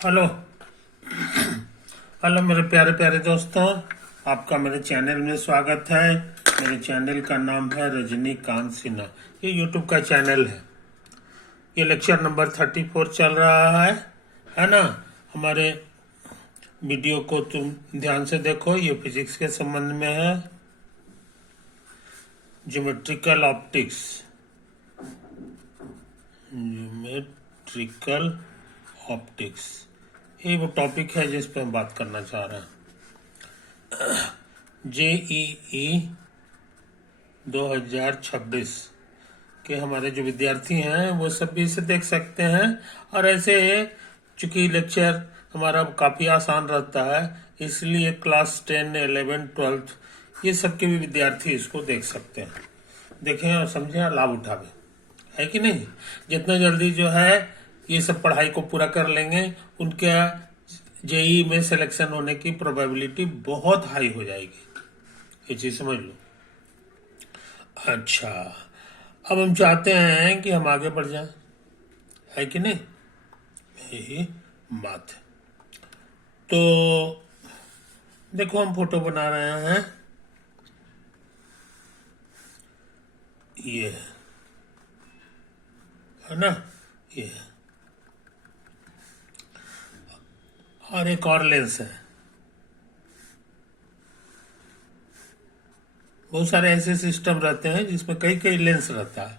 Hello. Hello मेरे प्यारे प्यारे दोस्तों, आपका मेरे चैनल में स्वागत है। मेरे चैनल का नाम है रजनीकांत सिन्हा। ये यूट्यूब का चैनल है। ये लेक्चर नंबर 34 चल रहा है ना। हमारे वीडियो को तुम ध्यान से देखो। ये फिजिक्स के संबंध में है। ज्योमेट्रिकल ऑप्टिक्स, ज्योमेट्रिकल ऑप्टिक्स, ये वो टॉपिक है जिस पे हम बात करना चाह रहे हैं। जेईई 2026 के हमारे जो विद्यार्थी हैं वो सब भी इसे देख सकते हैं। और ऐसे चूंकि लेक्चर हमारा काफ़ी आसान रहता है, इसलिए क्लास 10, 11, 12 ये सब के भी विद्यार्थी इसको देख सकते हैं। देखें और समझें और लाभ उठावें, है कि नहीं। जितना जल्दी जो है ये सब पढ़ाई को पूरा कर लेंगे, उनके जेई में सिलेक्शन होने की प्रोबेबिलिटी बहुत हाई हो जाएगी। ये चीज समझ लो। अच्छा, अब हम चाहते हैं कि हम आगे बढ़ जाएं, है कि नहीं। यही बात है। तो देखो, हम फोटो बना रहे हैं। ये है ना, ये और एक और लेंस है। बहुत सारे ऐसे सिस्टम रहते हैं जिसमें कई कई लेंस रहता है।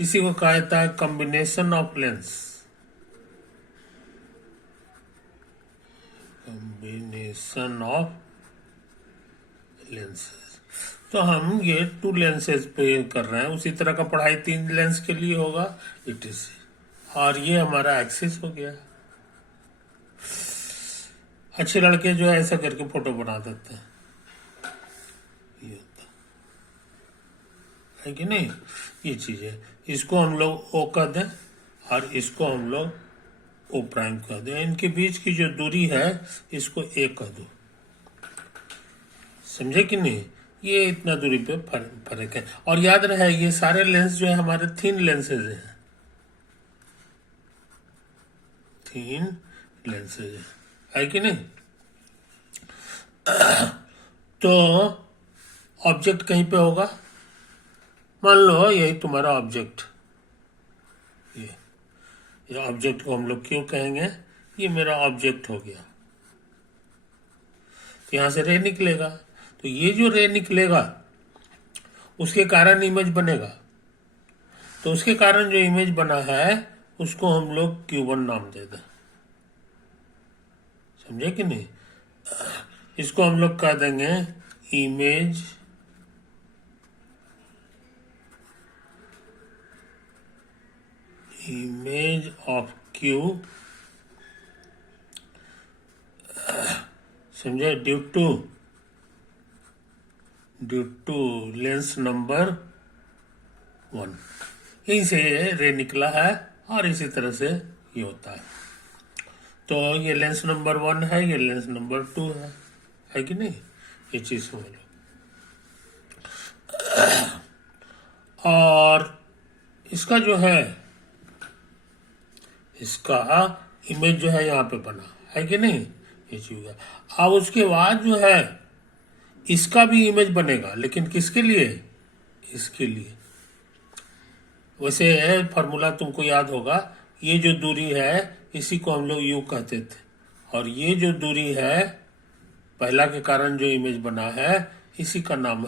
इसी को कहा जाता है combination of lens. Combination of lenses. तो हम ये 2 लेंसेज पे कर रहे हैं। उसी तरह का पढ़ाई 3 लेंस के लिए होगा, इट और ये हमारा एक्सिस हो गया। अच्छे लड़के जो है ऐसा करके फोटो बना देते हैं, ये होता है कि नहीं। ये चीज है। इसको हम लोग ओ कर दें और इसको हम लोग ओ प्राइम कर दें। इनके बीच की जो दूरी है इसको ए कर दो। समझे कि नहीं। ये इतना दूरी पे फर्क है। और याद रहे, ये सारे लेंस जो है हमारे थिन लेंसेज हैं। थिन लेंसेज है कि नहीं। तो ऑब्जेक्ट कहीं पे होगा। मान लो यही तुम्हारा ऑब्जेक्ट। ये ऑब्जेक्ट को हम लोग क्यों कहेंगे, ये मेरा ऑब्जेक्ट हो गया। तो यहां से रे निकलेगा। तो ये जो रे निकलेगा उसके कारण इमेज बनेगा। तो उसके कारण जो इमेज बना है उसको हम लोग Q1 नाम दे दें। समझे कि नहीं। इसको हम लोग कह देंगे इमेज ऑफ Q। समझे, ड्यू टू लेंस नंबर 1। यहीं से रे निकला है और इसी तरह से ये होता है। तो ये लेंस नंबर 1 है, ये लेंस नंबर 2 है कि नहीं। ये चीज समझ लो। और इसका जो है, इसका इमेज जो है यहाँ पे बना है कि नहीं। ये चीज है। अब उसके बाद जो है इसका भी इमेज बनेगा, लेकिन किसके लिए, इसके लिए। वैसे फॉर्मूला तुमको याद होगा। ये जो दूरी है इसी को हम लोग यू कहते थे, और ये जो दूरी है पहला के कारण जो इमेज बना है इसी का नाम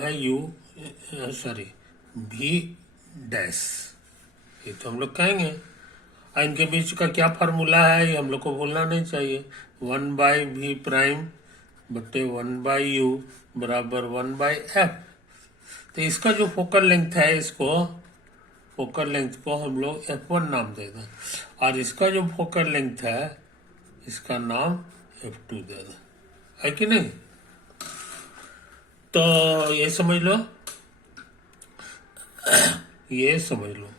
है यू, सॉरी, भी डैश। ये तो हम लोग कहेंगे। और इनके बीच का क्या फार्मूला है ये हम लोग को भूलना नहीं चाहिए। 1/v प्राइम बटे 1/u बराबर 1/f। तो इसका जो फोकल लेंथ है, इसको फोकल लेंथ को हम लोग F1 नाम दे दें, और इसका जो फोकल लेंथ है इसका नाम F2 दे दें, है कि नहीं। तो ये समझ लो, ये समझ लो।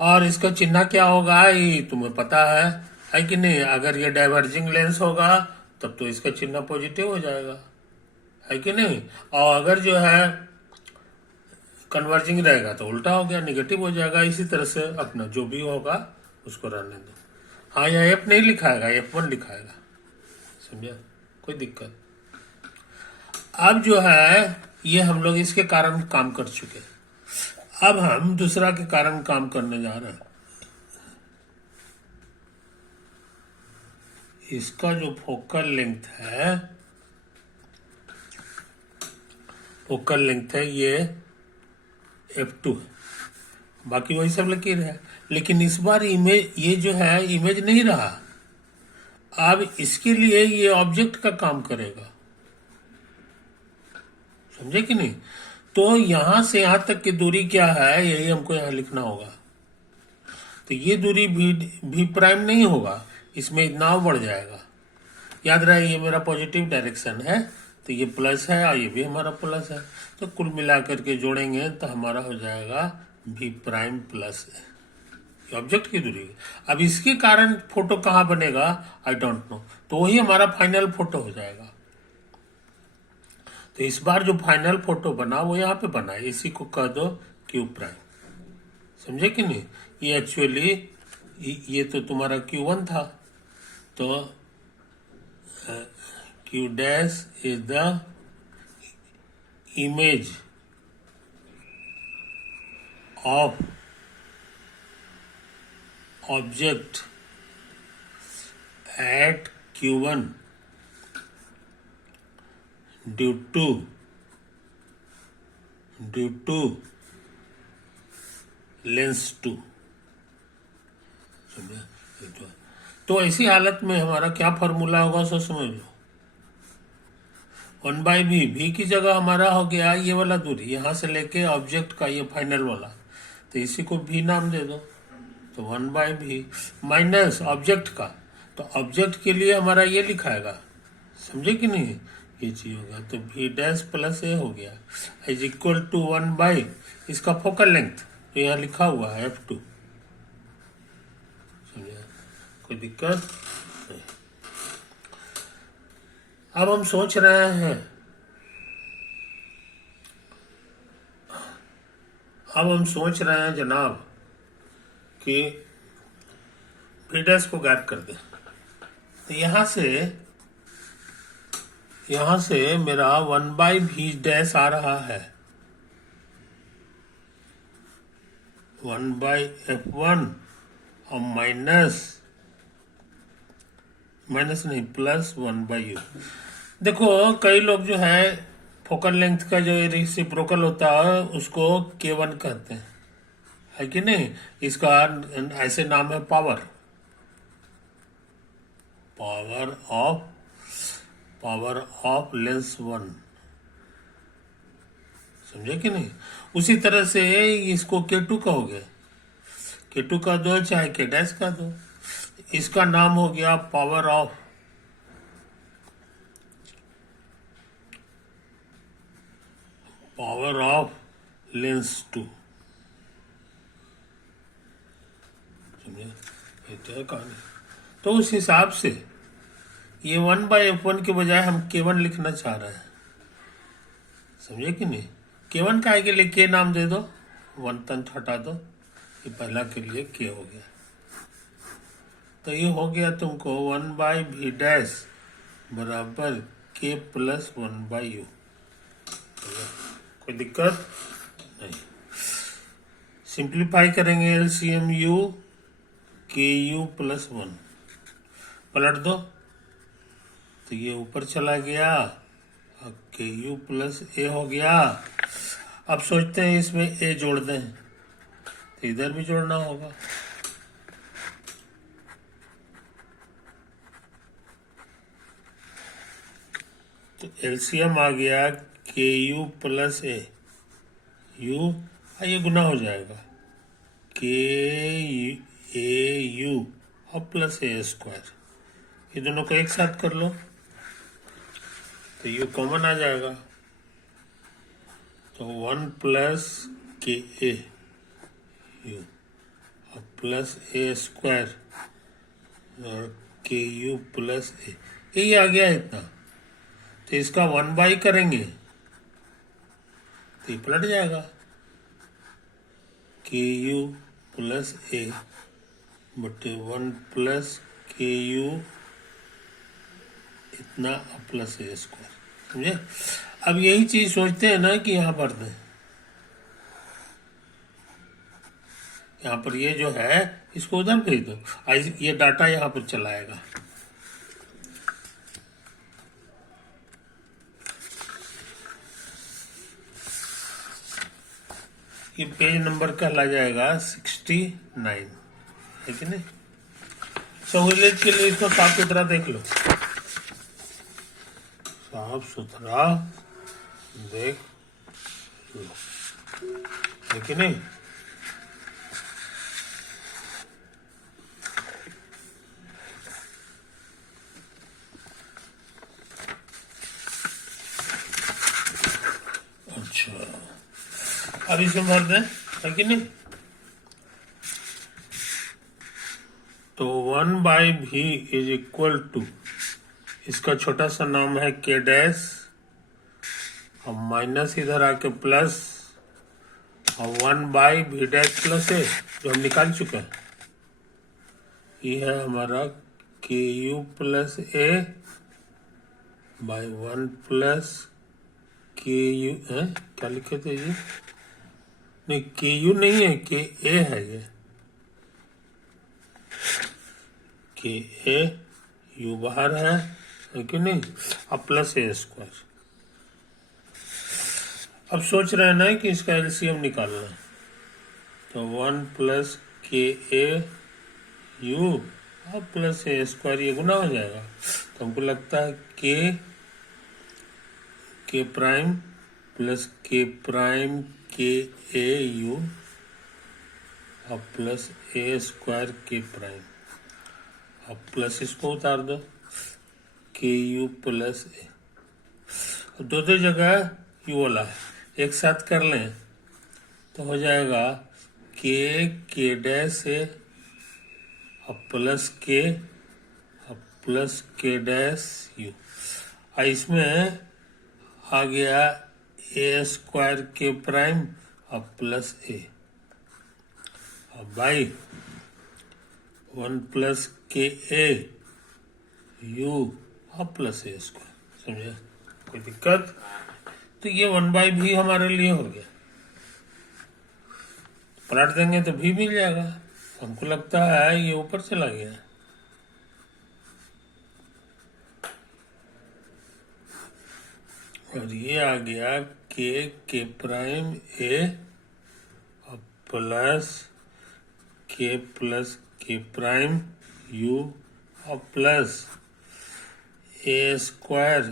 और इसका चिन्ह क्या होगा ये तुम्हें पता है कि नहीं। अगर ये डाइवर्जिंग लेंस होगा तब तो इसका चिन्ह पॉजिटिव हो जाएगा, है कि नहीं। और अगर जो है कन्वर्जिंग रहेगा तो उल्टा हो गया, निगेटिव हो जाएगा। इसी तरह से अपना जो भी होगा उसको रहने दो। हाँ, यहाँ एफ नहीं लिखाएगा, F1 लिखाएगा, समझा? कोई दिक्कत। अब जो है ये हम लोग इसके कारण काम कर चुके। अब हम दूसरा के कारण काम करने जा रहे हैं। इसका जो फोकल लेंथ है ये F2 है, बाकी वही सब लकीर है। लेकिन इस बार इमेज, ये जो है इमेज नहीं रहा। अब इसके लिए ये ऑब्जेक्ट का काम करेगा, समझे कि नहीं? तो यहां से यहां तक की दूरी क्या है, यही हमको यहां लिखना होगा। तो ये दूरी भी प्राइम नहीं होगा, इसमें इतना बढ़ जाएगा। याद रहे ये मेरा पॉजिटिव डायरेक्शन है, तो ये प्लस है और ये भी हमारा प्लस है। तो कुल मिलाकर के जोड़ेंगे तो हमारा हो जाएगा भी प्राइम प्लस ऑब्जेक्ट की दूरी। अब इसके कारण फोटो कहाँ बनेगा, आई डोंट नो, तो वही हमारा फाइनल फोटो हो जाएगा। तो इस बार जो फाइनल फोटो बना वो यहाँ पे बना है, इसी को कह दो क्यू प्राइम, समझे कि नहीं? ये एक्चुअली ये तो तुम्हारा Q1 था, तो Q dash is the image of object at Q1 due to lens 2, समझे? तो ऐसी हालत में हमारा क्या फॉर्मूला होगा सो समझ लो। 1/v, v की जगह हमारा हो गया ये वाला दूरी यहां से लेके ऑब्जेक्ट का ये फाइनल वाला, तो इसी को v नाम दे दो। तो 1/v माइनस ऑब्जेक्ट का, तो ऑब्जेक्ट के लिए हमारा ये लिखाएगा, समझे कि नहीं? ये चीज होगा तो v डैश प्लस ए हो गया इज इक्वल टू 1/, इसका फोकल लेंथ तो यहाँ लिखा हुआ है F2, समझे? कोई दिक्कत नहीं। अब हम सोच रहे हैं, जनाब कि v डैश को गायब कर दें। तो यहां से मेरा 1/v डैश आ रहा है 1/F1 और माइनस नहीं प्लस 1/u। देखो कई लोग जो है फोकल लेंथ का जो रेसिप्रोकल होता है उसको K1 कहते हैं, है कि नहीं? इसका ऐसे नाम है पावर ऑफ लेंस 1, समझे कि नहीं? उसी तरह से इसको K2 कहोगे, K2 का दो चाहे K डैश का दो, इसका नाम हो गया पावर ऑफ लेंस 2, समझे? ये तो है कहानी। तो उस हिसाब से ये 1/F1 के बजाय हम K1 लिखना चाह रहे हैं, समझे कि नहीं? K1 का के लिए K नाम दे दो, 1 तंत हटा दो, ये पहला के लिए K हो गया। तो ये हो गया तुमको 1/v डैश बराबर K प्लस 1/u। कोई दिक्कत नहीं। सिंप्लीफाई करेंगे LCM u KU प्लस 1, पलट दो तो ये ऊपर चला गया और KU प्लस A हो गया। अब सोचते हैं इसमें A जोड़ दें, तो इधर भी जोड़ना होगा। तो LCM आ गया KU प्लस A, U ये गुना हो जाएगा KAU और प्लस A स्क्वायर, ये दोनों को एक साथ कर लो तो U कॉमन आ जाएगा, तो 1 प्लस KA U और प्लस A स्क्वायर और KU प्लस A, यही आ गया इतना। तो इसका 1/, करेंगे तो ये पलट जाएगा, के यू प्लस ए बटे 1 प्लस के यू इतना प्लस ए स्क्वायर। समझे? अब यही चीज सोचते हैं ना कि यहाँ पर दें, यहाँ पर ये जो है इसको उधर भेज दो, ये डाटा यहाँ पर चलाएगा। ये पेज नंबर कहला जाएगा 69, है कि नहीं? सहूलियत के लिए इसको साफ सुथरा देख लो, साफ सुथरा देख लो, है कि नहीं? अच्छा, अब इसे भर दें, है कि नहीं? तो 1/v इज इक्वल टू, इसका छोटा सा नाम है के डैश, और माइनस इधर आके प्लस, और 1/v डैश प्लस ए जो हम निकाल चुके हैं, ये है हमारा के you plus A by 1 plus के यू है, क्या लिखे थे ये? नहीं, के यू नहीं है, के ए है ये, के ए यू बाहर है कि नहीं, अब प्लस ए स्क्वायर। अब सोच रहे हैं ना कि इसका एलसीएम निकालना है, तो 1 प्लस के ए यू अब प्लस ए स्क्वायर, ये गुना हो जाएगा। तो हमको लगता है के प्राइम प्लस के प्राइम के ए यू अब प्लस ए स्क्वायर के प्राइम, अब प्लस इसको उतार दो, के यू प्लस ए, दो जगह यू वाला है, एक साथ कर लें तो हो जाएगा के डैश ए अब प्लस के डैश यू, इसमें आ गया ए स्क्वायर के प्राइम अब प्लस ए, अब बाई 1 प्लस के ए यू अब प्लस ए स्क्वायर। समझे? कोई दिक्कत? तो ये 1/v हमारे लिए हो गया, पलट देंगे तो v मिल जाएगा। हमको लगता है ये ऊपर चला गया, और ये आ गया के प्राइम ए अब प्लस के प्राइम यू अब प्लस ए स्क्वायर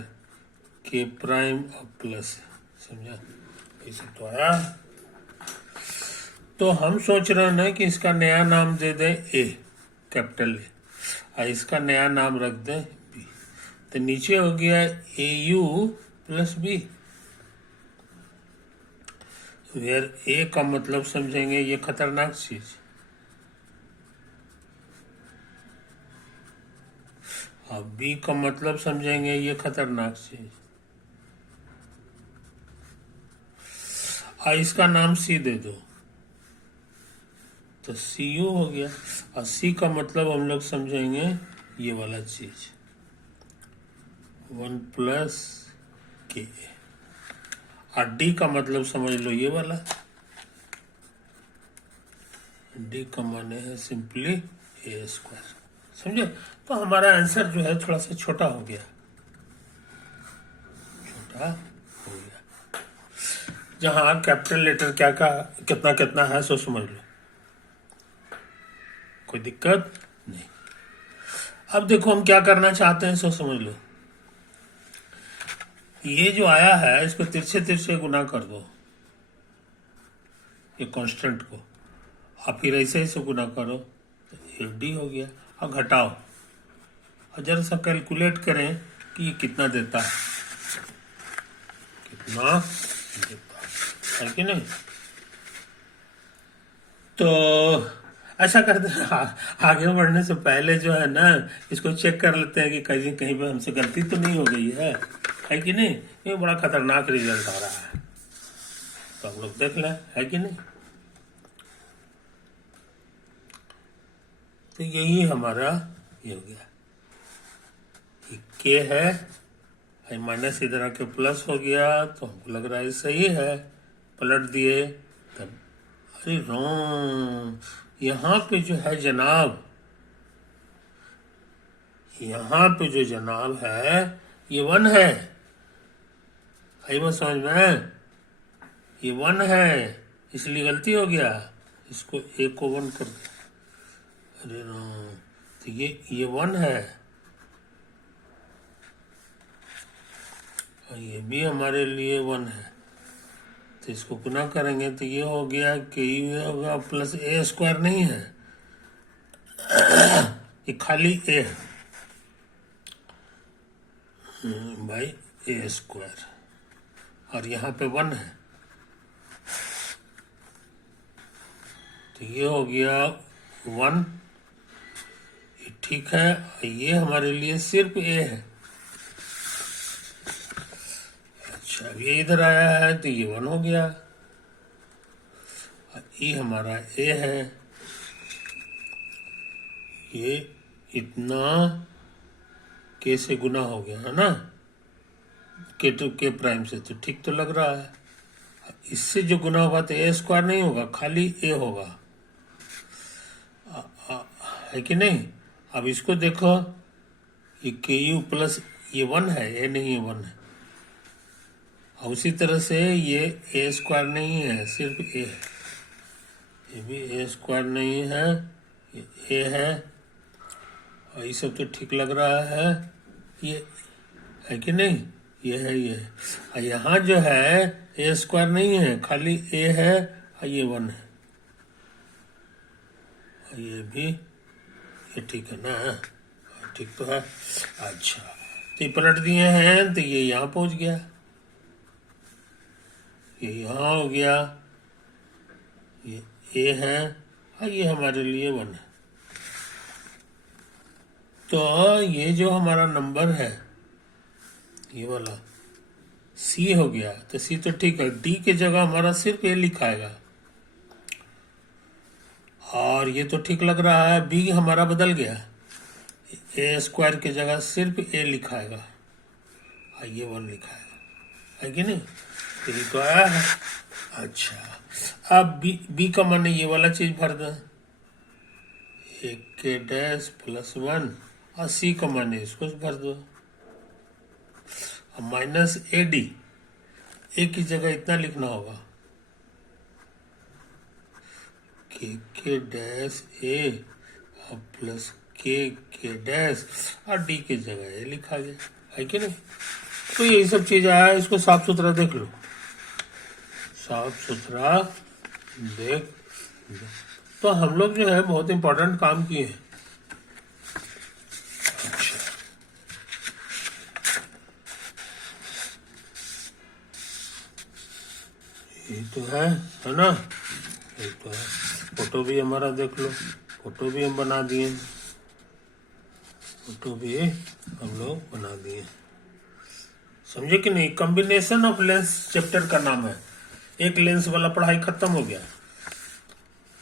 के प्राइम अब प्लस। समझा? इसे तो आया। तो हम सोच रहे हैं ना कि इसका नया नाम दे दें ए, कैपिटल ए, और इसका नया नाम रख दें बी, तो नीचे हो गया ए यू प्लस बी। वेयर ए का मतलब समझेंगे ये खतरनाक चीज, और बी का मतलब समझेंगे ये खतरनाक चीज, और इसका नाम सी दे दो तो सी यू हो गया, और सी का मतलब हम लोग समझेंगे ये वाला चीज 1 प्लस के, और डी का मतलब समझ लो ये वाला, डी का माने है सिंपली ए स्क्वायर। समझे? तो हमारा आंसर जो है थोड़ा सा छोटा हो गया, जहां कैपिटल लेटर क्या का कितना कितना है सो समझ लो, कोई दिक्कत नहीं। अब देखो हम क्या करना चाहते हैं सो समझ लो, ये जो आया है इसको तिरछे तिरछे गुना कर दो, ये कांस्टेंट को, और फिर ऐसे ही से गुना करो तो ये डी हो गया, और घटाओ और जरा सा कैलकुलेट करें कि ये कितना देता है, कितना देता है कि नहीं। तो ऐसा करते हैं, आगे बढ़ने से पहले जो है ना इसको चेक कर लेते हैं कि कहीं कहीं पे हमसे गलती तो नहीं हो गई है कि नहीं। ये बड़ा खतरनाक रिजल्ट आ रहा है, तो हम लोग देख लें, है कि नहीं। तो यही हमारा ये हो गया, के है माइनस इधर आके प्लस हो गया, तो हमको लग रहा है सही है, पलट दिए तब अरे रॉन्ग, यहाँ पे जो है जनाब, यहाँ पे जो जनाब है ये 1 है, आई बात समझ में, ये 1 है, इसलिए गलती हो गया, इसको एक को 1 कर दिया, अरे रॉन्ग, तो ये 1 है, और ये भी हमारे लिए 1 है, तो इसको गुना करेंगे तो ये हो गया कि ये होगा प्लस ए स्क्वायर नहीं है, ये खाली ए है भाई, ए स्क्वायर, और यहाँ पे 1 है, तो ये हो गया 1, ये ठीक है, ये हमारे लिए सिर्फ ए है। अच्छा, अब ये इधर आया है तो ये 1 हो गया, ये हमारा ए है, ये इतना के से गुना हो गया है ना, के टू के प्राइम से, तो ठीक तो लग रहा है, इससे जो गुना होगा तो ए स्क्वायर नहीं होगा, खाली ए होगा, है कि नहीं। अब इसको देखो, ये के यू प्लस ये 1 है, ए नहीं है 1 है, और उसी तरह से ये ए स्क्वायर नहीं है, सिर्फ ए है, ये भी ए स्क्वायर नहीं है, ये ए है, और ये सब तो ठीक लग रहा है, ये है कि नहीं, ये है, ये है, और यहाँ जो है ए स्क्वायर नहीं है, खाली ए है, और ये 1 है, और ये भी, ये ठीक है ना, ठीक तो है। अच्छा, तो ये पलट दिए हैं तो ये यहाँ पहुंच गया, ये यहाँ हो गया, ये ए है, और ये हमारे लिए 1 है, तो ये जो हमारा नंबर है ये वाला सी हो गया, तो सी तो ठीक है, डी के जगह हमारा सिर्फ ए लिखाएगा, और ये तो ठीक लग रहा है, बी हमारा बदल गया, ए स्क्वायर की जगह सिर्फ ए लिखाएगा, और ये 1 लिखाएगा, है कि नहीं, तो ये तो आया है। अच्छा, अब बी का मान ये वाला चीज भर दें, एक के डैश प्लस 1, और सी का मान इसको भर दो, अब माइनस ए डी, ए की जगह इतना लिखना होगा, के डैश ए और प्लस के डैश, और डी की जगह ए लिखा गया, है कि नहीं। तो यही सब चीज आया, इसको साफ सुथरा देख लो, साफ सुथरा देख, तो हम लोग जो है बहुत इंपॉर्टेंट काम किए हैं। अच्छा, ये तो है ना, ये तो है, फोटो भी हमारा देख लो, फोटो भी हम बना दिए, फोटो भी हम लोग बना दिए, समझे कि नहीं। कॉम्बिनेशन ऑफ लेंस चैप्टर का नाम है, एक लेंस वाला पढ़ाई खत्म हो गया,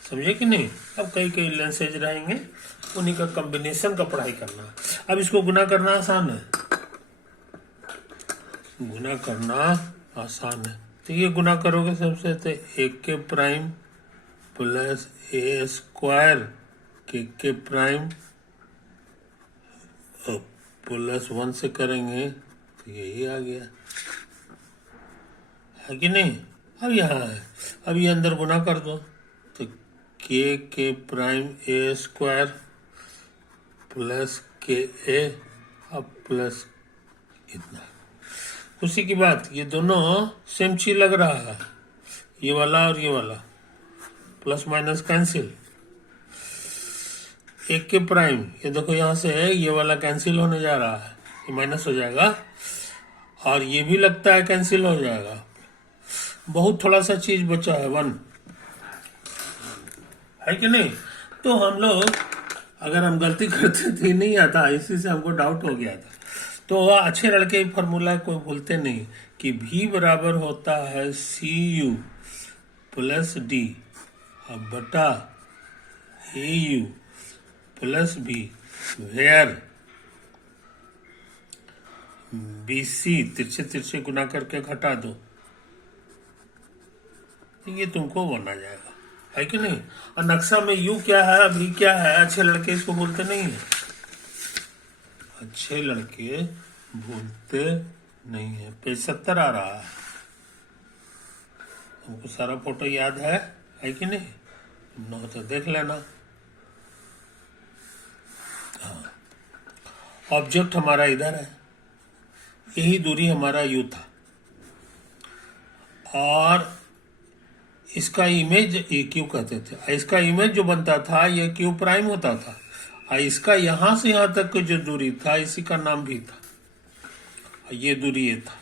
समझे कि नहीं। अब कई कई लेंसेज रहेंगे, उन्हीं का कॉम्बिनेशन का पढ़ाई करना। अब इसको गुना करना आसान है, गुना करना आसान है, तो ये गुना करोगे सबसे, तो एक के प्राइम प्लस ए स्क्वायर के प्राइम प्लस 1 से करेंगे तो यही आ गया, है कि नहीं। अब यहाँ है, अब ये अंदर गुना कर दो, तो के प्राइम ए स्क्वायर प्लस के ए अब प्लस इतना, उसी की बात, ये दोनों सेम चीज लग रहा है, ये वाला और ये वाला, प्लस माइनस कैंसिल, एक के प्राइम, ये देखो यहाँ से है, ये वाला कैंसिल होने जा रहा है, ये माइनस हो जाएगा, और ये भी लगता है कैंसिल हो जाएगा, बहुत थोड़ा सा चीज बचा है 1, है कि नहीं। तो हम लोग अगर हम गलती करते थे, नहीं आता, इसी से हमको डाउट हो गया था, तो वह अच्छे लड़के फॉर्मूला को भूलते नहीं कि V बराबर होता है CU प्लस D बटा AU plus B where BC तिरछे तिरछे गुना करके घटा दो, ये तुमको बना जाएगा, है कि नहीं। और नक्शा में U क्या है, V क्या है, अच्छे लड़के इसको बोलते नहीं है, अच्छे लड़के बोलते नहीं है। पेज 70 आ रहा है, तुमको सारा फोटो याद है कि नहीं, न तो देख लेना। हाँ, ऑब्जेक्ट हमारा इधर है, यही दूरी हमारा U था, और इसका इमेज ये Q कहते थे, इसका इमेज जो बनता था ये Q प्राइम होता था, और इसका यहां से यहां तक की जो दूरी था इसी का नाम भी था, ये दूरी ये था,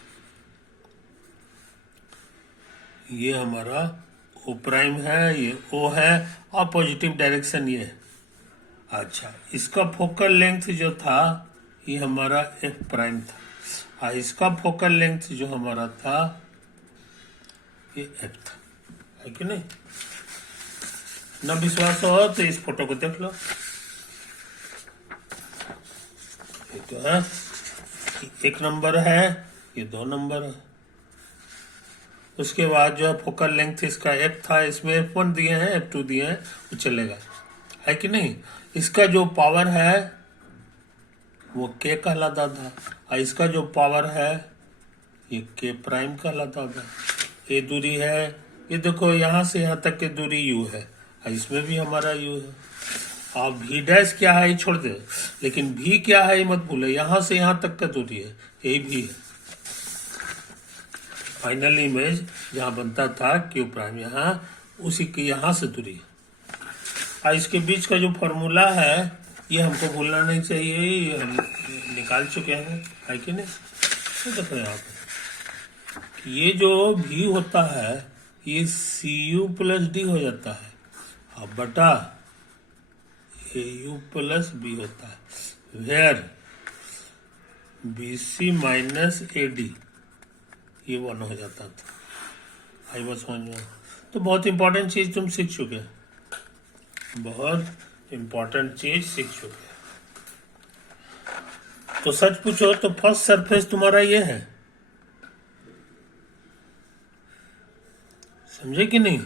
ये हमारा O प्राइम है, ये O है, और पॉजिटिव डायरेक्शन ये है। अच्छा, इसका फोकल लेंथ जो था ये हमारा F प्राइम था, और इसका फोकल लेंथ जो हमारा था ये F था, है कि नहीं। न विश्वास हो तो इस फोटो को देख लो, ये तो है 1 नंबर है, ये 2 नंबर है। उसके बाद जो है फोकल लेंथ इसका F था, इसमें F1 दिए हैं, F2 दिए हैं, वो चलेगा, है कि नहीं। इसका जो पावर है वो K कहलाता था, और इसका जो पावर है ये K प्राइम कहलाता था। ये दूरी है, ये देखो यहाँ से यहाँ तक की दूरी U है, और इसमें भी हमारा U है। अब V डैश क्या है ये छोड़ दे, लेकिन V क्या है ये मत भूलो, यहाँ से यहाँ तक का दूरी है, यही V है। फाइनल इमेज जहाँ बनता था Q प्राइम, यहाँ उसी की यहाँ से दूरी है। और इसके बीच का जो फॉर्मूला है ये हमको भूलना नहीं चाहिए, ये हम निकाल चुके हैं, है कि नहीं। तो देखो यहाँ पर ये जो V होता है ये CU प्लस D हो जाता है, अब बटा AU प्लस B होता है, वेयर BC माइनस AD ये 1 हो जाता था। आई बात समझ में। तो बहुत इंपॉर्टेंट चीज तुम सीख चुके हैं, बहुत इंपॉर्टेंट चीज सीख चुके हैं। तो सच पूछो तो फर्स्ट सरफेस तुम्हारा ये है, समझे कि नहीं।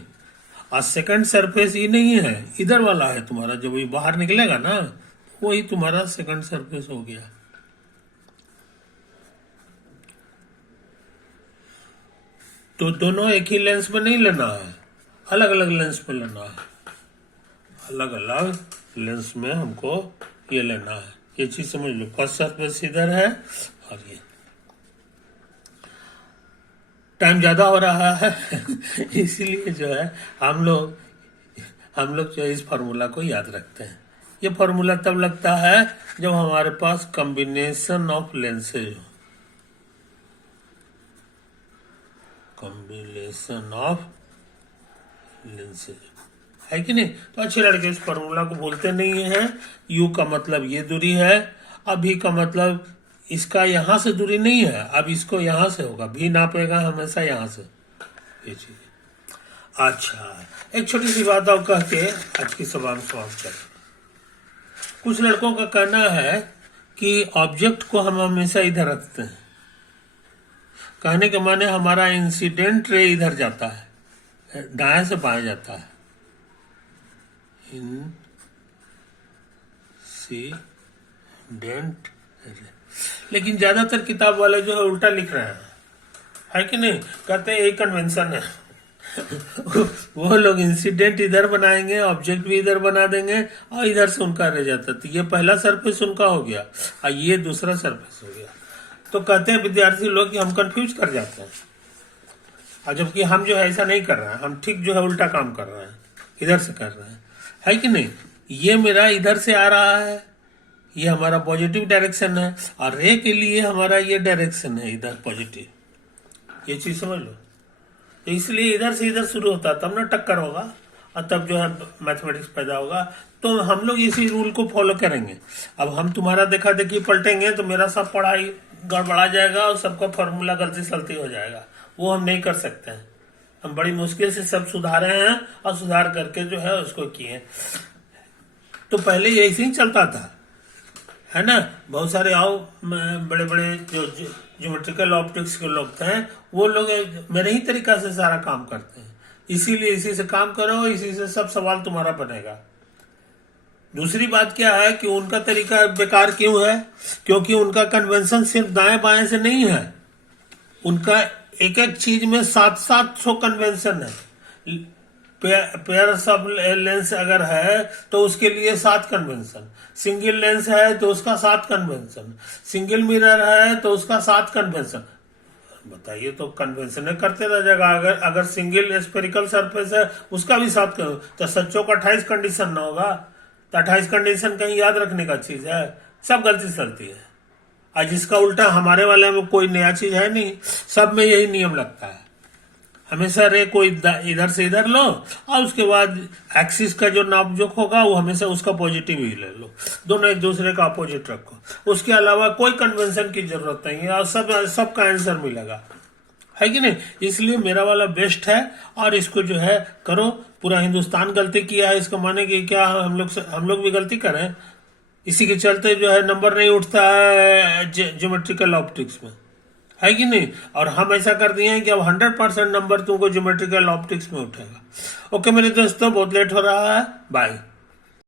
और सेकंड सरफेस ये नहीं है, इधर वाला है तुम्हारा, जब ये बाहर निकलेगा ना वही तुम्हारा सेकंड सरफेस हो गया। तो दोनों एक ही लेंस में नहीं लेना है, अलग अलग लेंस में लेना है, अलग अलग लेंस में हमको ये लेना है। ये चीज समझ लो, फर्स्ट सरफेस इधर है और ये। टाइम ज्यादा हो रहा है इसीलिए जो है हम लोग जो है इस फार्मूला को याद रखते हैं। ये फार्मूला तब लगता है जब हमारे पास कॉम्बिनेशन ऑफ लेंसेज हो, कॉम्बिनेशन ऑफ लेंसेज, है कि नहीं। तो अच्छे लड़के इस फार्मूला को बोलते नहीं है। U का मतलब ये दूरी है, अब V का मतलब इसका यहां से दूरी नहीं है, अब इसको यहां से होगा, V नापेगा हमेशा यहां से, ये चीज। अच्छा, एक छोटी सी बात और कह के आज की सवाल समाप्त करें। कुछ लड़कों का कहना है कि ऑब्जेक्ट को हम हमेशा इधर रखते हैं, कहने के माने हमारा इंसिडेंट रे इधर जाता है, दाएं से बाएं जाता है, इंसिडेंट रे। लेकिन ज्यादातर किताब वाले जो है उल्टा लिख रहे हैं, है कि नहीं। कहते हैं यही कन्वेंशन है वो लोग इंसिडेंट इधर बनाएंगे, ऑब्जेक्ट भी इधर बना देंगे, और इधर से उनका रह जाता। तो ये पहला सरफेस उनका हो गया और ये दूसरा सरफेस हो गया। तो कहते हैं विद्यार्थी लोग कि हम कंफ्यूज कर जाते हैं, और जबकि हम जो है ऐसा नहीं कर रहे हैं, हम ठीक जो है उल्टा काम कर रहे हैं, इधर से कर रहे हैं, है कि नहीं। ये मेरा इधर से आ रहा है, ये हमारा पॉजिटिव डायरेक्शन है, और रे के लिए हमारा ये डायरेक्शन है इधर पॉजिटिव, ये चीज समझ लो। तो इसलिए इधर से इधर शुरू होता है, तब ना टक्कर होगा, और तब जो है मैथमेटिक्स पैदा होगा। तो हम लोग इसी रूल को फॉलो करेंगे। अब हम तुम्हारा देखा देखी पलटेंगे तो मेरा सब पढ़ाई गड़बड़ा जाएगा और सबका फॉर्मूला गलती सलती हो जाएगा, वो हम नहीं कर सकते हैं। हम बड़ी मुश्किल से सब सुधारे हैं और सुधार करके जो है उसको किए। तो पहले ये ऐसे ही चलता था, है ना। बहुत सारे बड़े बड़े जो ज्योमेट्रिकल ऑप्टिक्स के लोग थे, वो लोग मेरे ही तरीका से सारा काम करते हैं, इसीलिए इसी से काम करो, इसी से सब सवाल तुम्हारा बनेगा। दूसरी बात क्या है कि उनका तरीका बेकार क्यों है, क्योंकि उनका कन्वेंशन सिर्फ दाएं बाएं से नहीं है, उनका एक एक चीज में 700 कन्वेंशन है। पेयर सब लेंस अगर है तो उसके लिए 7 कन्वेंशन, सिंगल लेंस है तो उसका 7 कन्वेंशन, सिंगल मिरर है तो उसका 7 कन्वेंशन। बताइए, तो कन्वेंशन करते रह जाएगा। अगर सिंगल स्पेरिकल सरफेस है उसका भी 7, तो सच्चों का 28 कंडीशन ना होगा, तो 28 कंडीशन कहीं याद रखने का चीज है, सब गलती सलती है। आज इसका उल्टा हमारे वाले में कोई नया चीज है नहीं, सब में यही नियम लगता है, हमेशा रे कोई इधर से इधर लो और उसके बाद एक्सिस का जो नापजोक होगा वो हमेशा उसका पॉजिटिव ही ले लो, दोनों एक दूसरे का अपोजिट रखो, उसके अलावा कोई कन्वेंशन की जरूरत नहीं है और सबका आंसर मिलेगा, है कि नहीं। इसलिए मेरा वाला बेस्ट है और इसको जो है करो। पूरा हिंदुस्तान गलती किया है, इसका माने कि क्या हम लोग भी गलती करें, इसी के चलते जो है नंबर नहीं उठता है ज्योमेट्रिकल ऑप्टिक्स में, है कि नहीं। और हम ऐसा कर दिए हैं कि अब 100% नंबर तुमको ज्योमेट्रिकल ऑप्टिक्स में उठेगा। ओके मेरे दोस्तों, बहुत लेट हो रहा है, बाय।